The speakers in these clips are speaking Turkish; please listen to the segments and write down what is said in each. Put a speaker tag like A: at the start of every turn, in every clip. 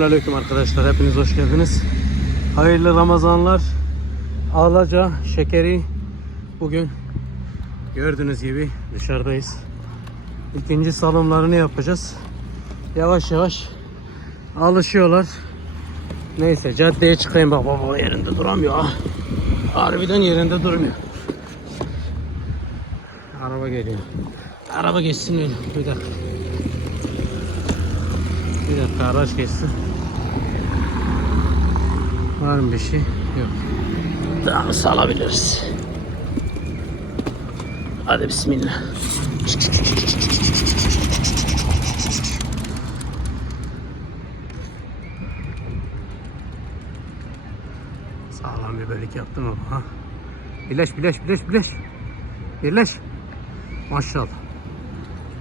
A: Aleyküm arkadaşlar hepiniz hoş geldiniz. Hayırlı Ramazanlar. Ağlaca şekeri bugün gördüğünüz gibi dışarıdayız. İkinci salımlarını yapacağız. Yavaş yavaş alışıyorlar. Neyse caddeye çıkayım bak baba yerinde duramıyor. Ah. Harbiden yerinde durmuyor. Araba geliyor. Araba geçsin. Bir dakika. Bir dakika araç geçsin. Var mı bir şey? Yok. Tamam salabiliriz. Hadi bismillah. Sağlam bir bölük yaptım ama ha. Birleş birleş birleş birleş. Birleş. Maşallah.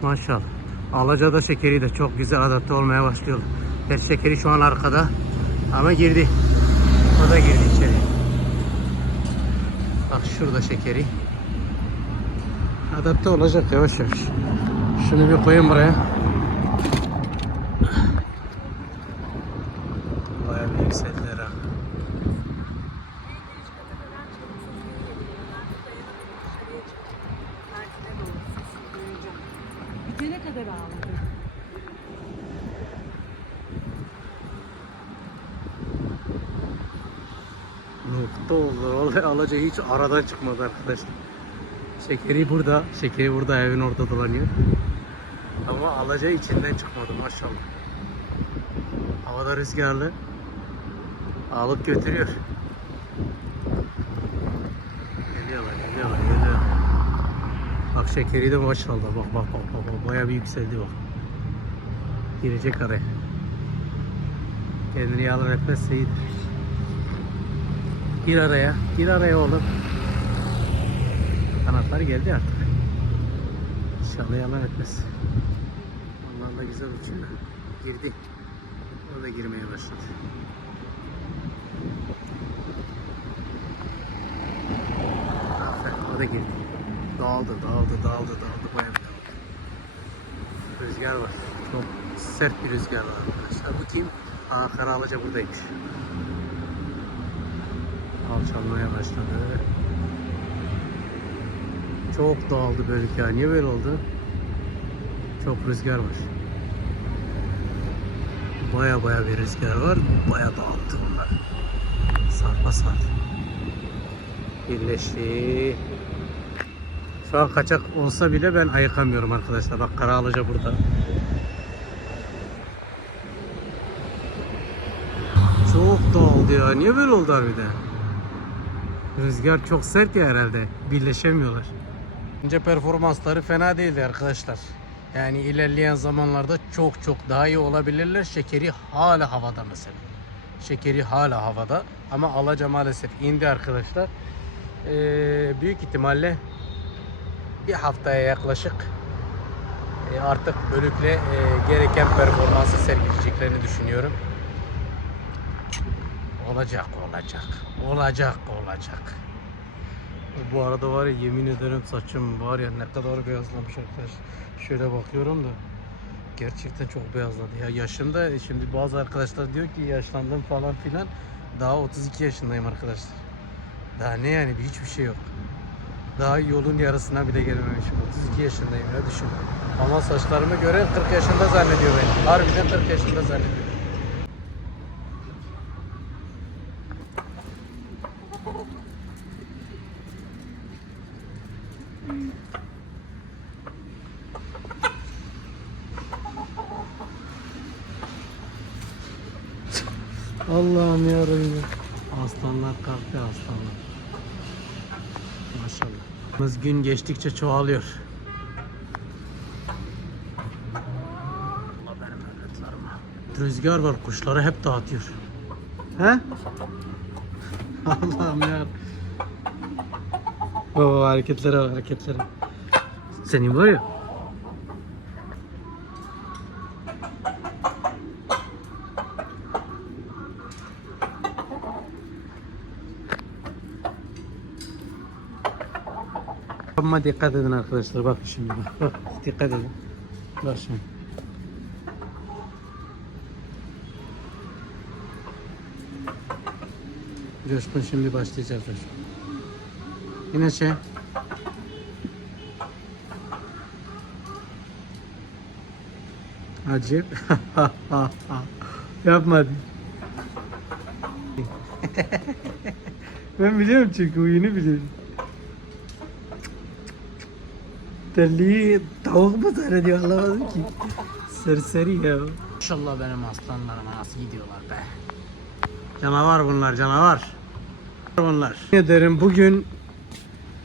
A: Maşallah. Alaca'da şekeri de çok güzel adapte olmaya başlıyor. Her şekeri şu an arkada. Ama girdi. O da girdi içeri. Bak şurada şekeri. Adapte olacak yavaş yavaş. Şunu bir koyayım buraya. Bayağı bir yükseldiler ha.
B: Bitene kadar ağladım.
A: Oldu. Vallahi Alaca hiç aradan çıkmadı arkadaşlar. Şekeri burada. Şekeri burada evin orada dolanıyor. Ama Alaca içinden çıkmadı maşallah. Havada rüzgarlı. Alıp götürüyor. Geliyorlar, geliyorlar, geliyorlar. Bak şekeri de maşallah. Bak bak bak bak. bak. Bayağı bir yükseldi bak. Girecek araya. Kendini yalan etmezse iyidir. Gir araya. Gir araya oğlum. Kanatları geldi artık. İnşallah yalan etmez. Onlar da güzel uçuyor. Girdi. O da girmeye başladı. Aferin o da girdi. Dağıldı, dağıldı, dağıldı, dağıldı. Bayağı. Rüzgar var. Çok sert bir rüzgar var arkadaşlar. Bu kim? Aa Karaalaca buradaymış alçalmaya başladı. Çok dağıldı bölük ya. Niye böyle oldu? Çok rüzgar var. Baya baya bir rüzgar var. Baya dağıttı bunlar. Sarpa sardı. Birleşti. Şu an kaçak olsa bile ben ayıkamıyorum arkadaşlar. Bak kara alaca burada. Çok dağıldı ya. Niye böyle oldu harbiden? Rüzgar çok sert ya herhalde. Birleşemiyorlar. Bence performansları fena değildi arkadaşlar. Yani ilerleyen zamanlarda çok çok daha iyi olabilirler. Şekeri hala havada mesela. Şekeri hala havada. Ama alaca maalesef indi arkadaşlar. Ee, büyük ihtimalle bir haftaya yaklaşık e, artık bölükle e, gereken performansı sergileyeceklerini düşünüyorum. Olacak, olacak. Olacak, olacak. Bu arada var ya yemin ederim saçım var ya ne kadar beyazlamış arkadaş. Şöyle bakıyorum da gerçekten çok beyazladı. Ya yaşımda şimdi bazı arkadaşlar diyor ki yaşlandım falan filan. Daha 32 yaşındayım arkadaşlar. Daha ne yani bir hiçbir şey yok. Daha yolun yarısına bile gelmemişim. 32 yaşındayım ya düşün. Ama saçlarımı gören 40 yaşında zannediyor beni. Harbiden 40 yaşında zannediyor. Allah'ım yarabbim. Aslanlar kalktı aslanlar. Maşallah. Gün geçtikçe çoğalıyor. Allah benim evlatlarıma. Rüzgar var kuşları hep dağıtıyor. He? Allah'ım ya. Baba hareketlere hareketlere. Senin var ya. Ama dikkat edin arkadaşlar bak şimdi bak, bak dikkat edin. Bak şimdi. Coşkun şimdi başlayacak Coşkun. Yine şey. Acip. Yapmadı. ben biliyorum çünkü oyunu biliyorum. Terliği tavuk mu zannediyor anlamadım ki. Serseri ya. İnşallah benim aslanlarıma nasıl gidiyorlar be. Canavar bunlar canavar. Bunlar. Ne derim bugün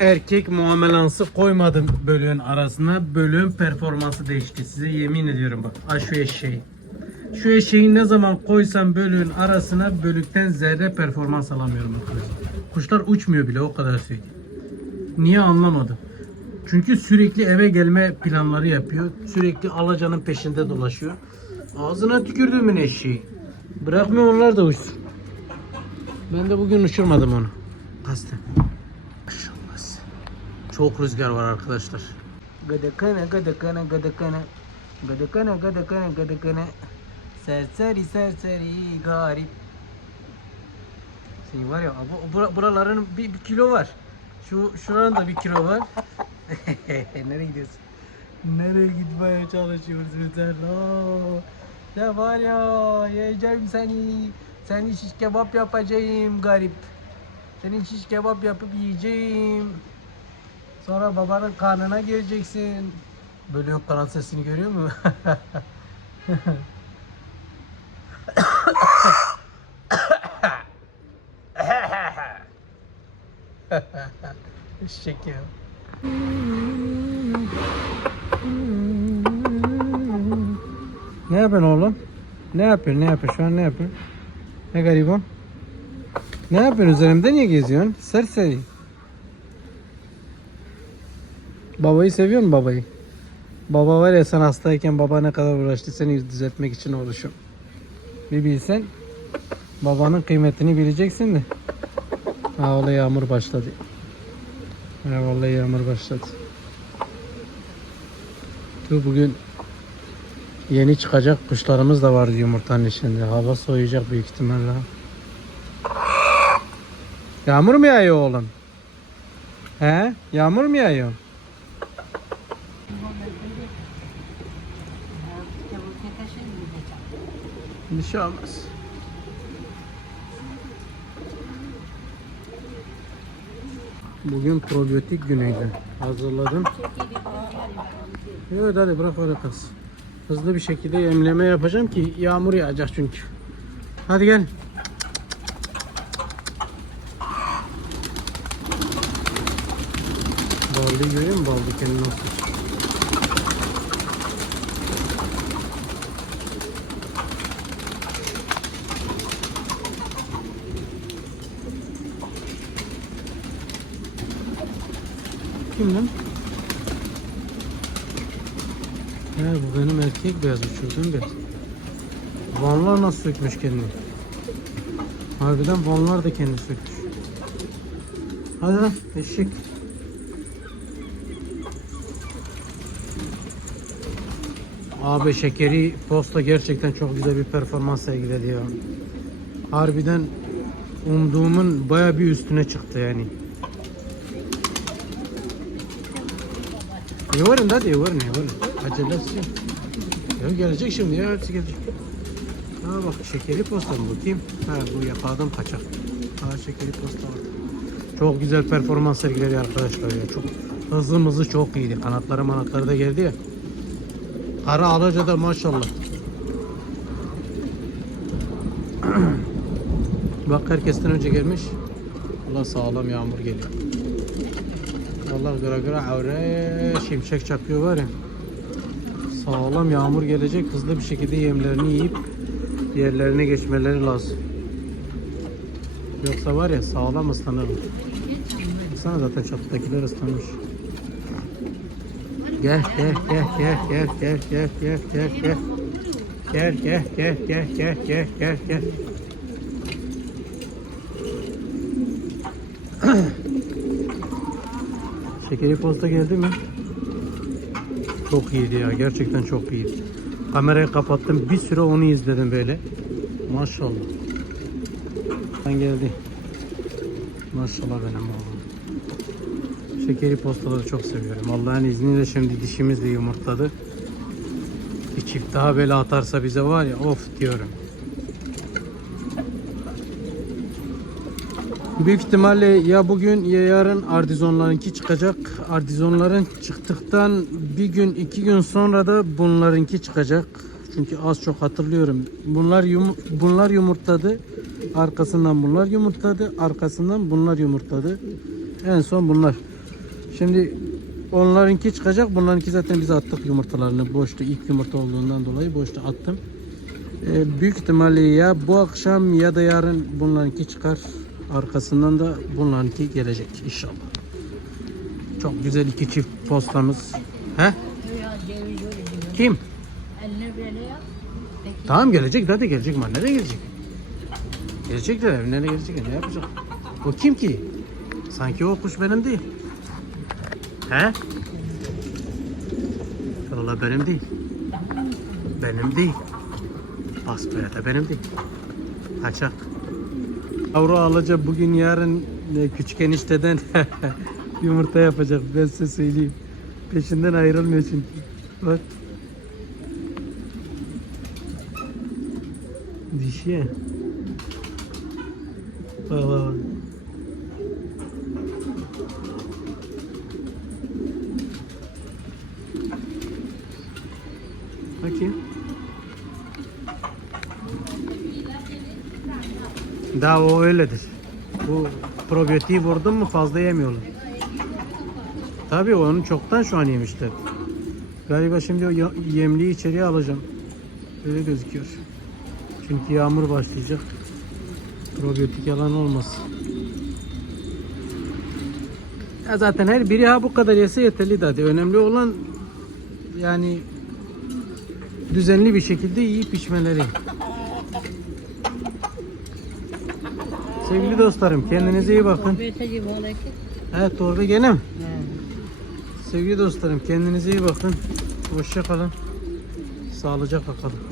A: erkek muamelansı koymadım bölüğün arasına. Bölüğün performansı değişti. Size yemin ediyorum bak. Ha şu eşeği. Şu eşeği ne zaman koysam bölüğün arasına bölükten zerre performans alamıyorum. Kuşlar uçmuyor bile o kadar söyleyeyim. Niye anlamadım. Çünkü sürekli eve gelme planları yapıyor. Sürekli alacanın peşinde dolaşıyor. Ağzına tükürdüğümün eşeği. Bırakmıyor onlar da uçsun. Ben de bugün uçurmadım onu. Kasten. Maşallah. Çok rüzgar var arkadaşlar. Gıdıkana gıdıkana gıdıkana. Gıdıkana gıdıkana gıdıkana. Serseri serseri garip. Şey var ya bu bura- buraların bir, bir kilo var. Şu şuranın da bir kilo var. Nereye gidiyorsun? Nereye gitmeye çalışıyorsun sen? Aa, Ya var ya yiyeceğim seni. Seni şiş kebap yapacağım garip. Senin şiş kebap yapıp yiyeceğim. Sonra babanın karnına gireceksin. Bölüyor kanat sesini görüyor? Eşek ya. Ne yapıyorsun oğlum? Ne yapıyorsun? Ne yapıyorsun? Şu an ne yapıyorsun? Ne gariban? Ne yapıyorsun? Üzerimde niye geziyorsun? Serseri. Babayı seviyor musun babayı? Baba var ya sen hastayken baba ne kadar uğraştı seni düzeltmek için uğraşıyor. Bir bilsen babanın kıymetini bileceksin de. Ha olay yağmur başladı. Ha vallahi yağmur başladı. Dur bugün yeni çıkacak kuşlarımız da vardı yumurtanın içinde. Hava soğuyacak büyük ihtimalle. Yağmur mu yağıyor oğlum? He? Yağmur mu yağıyor? Bir şey olmaz. Bugün probiyotik günüydü. Hazırladım. Evet hadi bırak öyle kalsın. Hızlı bir şekilde yemleme yapacağım ki yağmur yağacak çünkü. Hadi gel. Baldi görüyor musun kendini nasıl? Lan? He bu benim erkek beyaz uçurduğum beyaz. Vanlar nasıl sökmüş kendini? Harbiden Vanlar da kendini sökmüş. Hadi lan eşek. Abi şekeri posta gerçekten çok güzel bir performans sergiledi ya. Harbiden umduğumun baya bir üstüne çıktı yani. Yavarin hadi yavarin yavarin. Acelesi yok. Ya gelecek şimdi ya hepsi gelecek. Ha bak şekeri posta mı bakayım? Ha bu yakaladım kaçak. Ha şekeri posta var. Çok güzel performans sergiledi arkadaşlar ya. Çok hızlı çok iyiydi. Kanatları manatları da geldi ya. Kara alaca da maşallah. Bak herkesten önce gelmiş. Allah sağlam yağmur geliyor. Allah göre göre avre şimşek çakıyor var ya. Sağlam yağmur gelecek. Hızlı bir şekilde yemlerini yiyip yerlerine geçmeleri lazım. Yoksa var ya sağlam ıslanır. Sana zaten çatıdakiler ıslanmış. Gel gel gel gel gel gel gel gel gel gel. Gel gel gel gel gel gel gel gel. Şekeri posta geldi mi? Çok iyiydi ya. Gerçekten çok iyiydi. Kamerayı kapattım. Bir süre onu izledim böyle. Maşallah. Ben geldi. Maşallah benim oğlum. Şekeri postaları çok seviyorum. Allah'ın izniyle şimdi dişimiz de yumurtladı. Bir çift daha böyle atarsa bize var ya of diyorum. Büyük ihtimalle ya bugün ya yarın ardizonlarınki çıkacak. Ardizonların çıktıktan bir gün iki gün sonra da bunlarınki çıkacak. Çünkü az çok hatırlıyorum. Bunlar yum bunlar yumurtladı. Arkasından bunlar yumurtladı. Arkasından bunlar yumurtladı. En son bunlar. Şimdi onlarınki çıkacak. Bunlarınki zaten biz attık yumurtalarını. Boştu. ilk yumurta olduğundan dolayı boşta attım. Ee, büyük ihtimalle ya bu akşam ya da yarın bunlarınki çıkar. Arkasından da bunlarınki gelecek inşallah. Çok güzel iki çift postamız. He? Kim? Tamam gelecek. Hadi gelecek. Man nereye gelecek? Gelecek de nereye gelecek? Ne yapacak? O kim ki? Sanki o kuş benim değil. He? Valla benim değil. Benim değil. Basbaya da benim değil. Kaçak. Avro alacak bugün yarın e, küçük enişteden yumurta yapacak ben size söyleyeyim. Peşinden ayrılmıyor çünkü. Bak. Dişi. Bak bak bak. Bakayım. Daha o öyledir. Bu probiyotiği vurdun mu fazla yemiyorlar. Tabii onu çoktan şu an yemişler. Galiba şimdi yemliği içeriye alacağım. Öyle gözüküyor. Çünkü yağmur başlayacak. Probiyotik yalan olmaz. Ya zaten her biri ha bu kadar yese yeterli zaten. Önemli olan yani düzenli bir şekilde yiyip içmeleri. Sevgili dostlarım kendinize iyi bakın. Evet doğru gene mi? Sevgili dostlarım kendinize iyi bakın. Hoşça kalın. Sağlıcakla kalın.